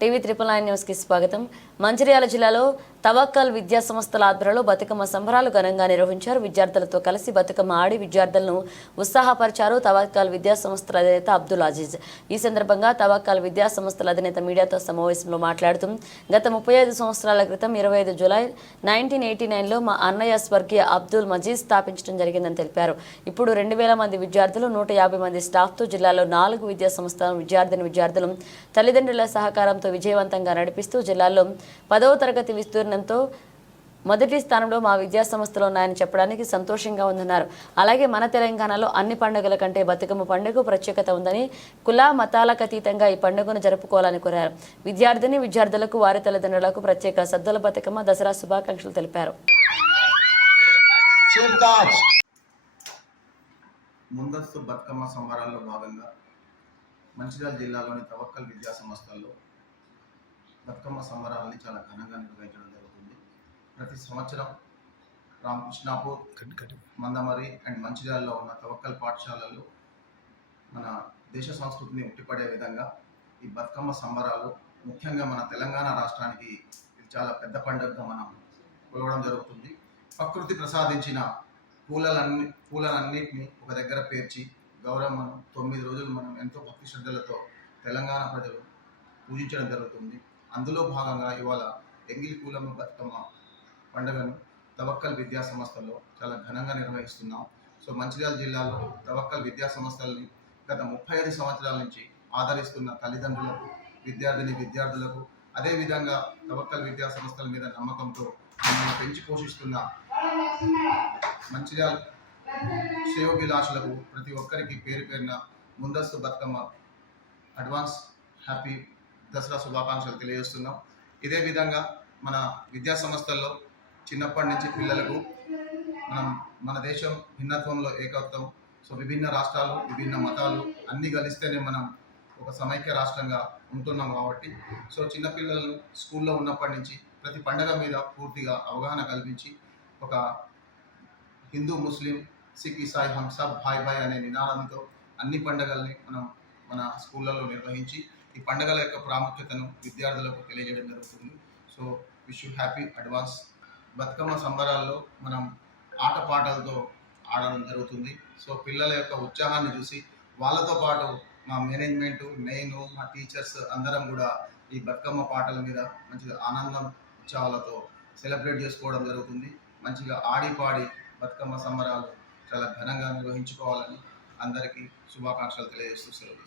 TV triple nine న్యూస్కి స్వాగతం. మంచిర్యాల జిల్లాలో తవక్కల్ విద్యా సంస్థల ఆధ్వర్యంలో బతుకమ్మ సంబరాలు ఘనంగా నిర్వహించారు. విద్యార్థులతో కలిసి బతుకమ్మ ఆడి విద్యార్థులను ఉత్సాహపరిచారు తవక్కల్ విద్యా సంస్థల అధినేత అబ్దుల్ అజీజ్. ఈ సందర్భంగా తవక్కల్ విద్యా సంస్థల అధినేత మీడియాతో సమావేశంలో మాట్లాడుతూ గత ముప్పై ఐదు సంవత్సరాల క్రితం ఇరవై ఐదు జులై నైన్టీన్ ఎయిటీ నైన్లో మా అన్నయ్య స్వర్గీయ అబ్దుల్ మజీద్ స్థాపించడం జరిగిందని తెలిపారు. ఇప్పుడు రెండు వేల మంది విద్యార్థులు నూట యాభై మంది స్టాఫ్తో జిల్లాలో నాలుగు విద్యా సంస్థల విద్యార్థిని విద్యార్థులు తల్లిదండ్రుల సహకారంతో విజయవంతంగా నడిపిస్తూ జిల్లాలో పదవ తరగతి విస్తీర్ణంతో మొదటి స్థానంలో మా విద్యా సంస్థలు ఉన్నాయని చెప్పడానికి సంతోషంగా ఉందన్నారు. అలాగే మన తెలంగాణలో అన్ని పండుగల కంటే బతుకమ్మ పండుగ ప్రత్యేకత ఉందని కుల మతాలకు అతీతంగా ఈ పండుగను జరుపుకోవాలని కోరారు. విద్యార్థిని విద్యార్థులకు వారి తల్లిదండ్రులకు ప్రత్యేక సద్దుల బతుకమ్మ దసరా శుభాకాంక్షలు తెలిపారు. ముందస్తు బతుకమ్మ సంబరాల్లో భాగంగా మంచిర్యాల జిల్లాలోని తవక్కల్ విద్యా సంస్థల్లో బతుకమ్మ సంబరాలని చాలా ఘనంగా నిర్వహించడం జరుగుతుంది. ప్రతి సంవత్సరం రామకృష్ణాపూర్ మందమరి అండ్ మంచిర్యాలలో ఉన్న తవక్కల్ పాఠశాలల్లో మన దేశ సంస్కృతిని ఉట్టిపడే విధంగా ఈ బతుకమ్మ సంబరాలు ముఖ్యంగా మన తెలంగాణ రాష్ట్రానికి ఇది చాలా పెద్ద పండుగగా మనం కొలవడం జరుగుతుంది. ప్రకృతి ప్రసాదించిన పూలలన్ని పూలన్నింటినీ ఒక దగ్గర పేర్చి గౌరమ్మను తొమ్మిది రోజులు మనం ఎంతో భక్తి శ్రద్ధలతో తెలంగాణ ప్రజలు పూజించడం జరుగుతుంది. అందులో భాగంగా ఇవాళ ఎంగిలి పూలమ్మ బతుకమ్మ పండుగను తవక్కల్ విద్యా సంస్థల్లో చాలా ఘనంగా నిర్వహిస్తున్నాం. సో మంచిర్యాల జిల్లాలో తవక్కల్ విద్యా సంస్థల్ని గత ముప్పై ఐదు సంవత్సరాల నుంచి ఆదరిస్తున్న తల్లిదండ్రులకు విద్యార్థిని విద్యార్థులకు అదేవిధంగా తవక్కల్ విద్యా సంస్థల మీద నమ్మకంతో మమ్మల్ని పెంచి పోషిస్తున్న మంచిర్యాల శ్రేయోభిలాషులకు ప్రతి ఒక్కరికి పేరు పేరున ముందస్తు బతుకమ్మ అడ్వాన్స్ హ్యాపీ దసరా శుభాకాంక్షలు తెలియజేస్తున్నాం. ఇదే విధంగా మన విద్యా సంస్థల్లో చిన్నప్పటి నుంచి పిల్లలకు మనం మన దేశం భిన్నత్వంలో ఏకత్వం సో విభిన్న రాష్ట్రాలు విభిన్న మతాలు అన్నీ కలిస్తేనే మనం ఒక సమైక్య రాష్ట్రంగా ఉంటున్నాం కాబట్టి సో చిన్నపిల్లలు స్కూల్లో ఉన్నప్పటి నుంచి ప్రతి పండగ మీద పూర్తిగా అవగాహన కల్పించి ఒక హిందూ ముస్లిం సిక్ ఇసాయి హంసబ్ భాయ్ భాయ్ అనే నినాదంతో అన్ని పండగల్ని మనం మన స్కూళ్ళలో నిర్వహించి ఈ పండుగల యొక్క ప్రాముఖ్యతను విద్యార్థులకు తెలియజేయడం జరుగుతుంది. So wish you happy advance. Bathukamma సంబరాల్లో మనం ఆటపాటలతో ఆడడం జరుగుతుంది. సో పిల్లల యొక్క ఉత్సాహాన్ని చూసి వాళ్ళతో పాటు మా మేనేజ్మెంట్ నేను మా టీచర్స్ అందరం కూడా ఈ బతుకమ్మ పాటల మీద మంచిగా ఆనందం ఉత్సాహాలతో సెలబ్రేట్ చేసుకోవడం జరుగుతుంది. మంచిగా ఆడి పాడి బతుకమ్మ సంబరాలు చాలా ఘనంగా నిర్వహించుకోవాలని అందరికీ శుభాకాంక్షలు తెలియజేస్తూ సెలవు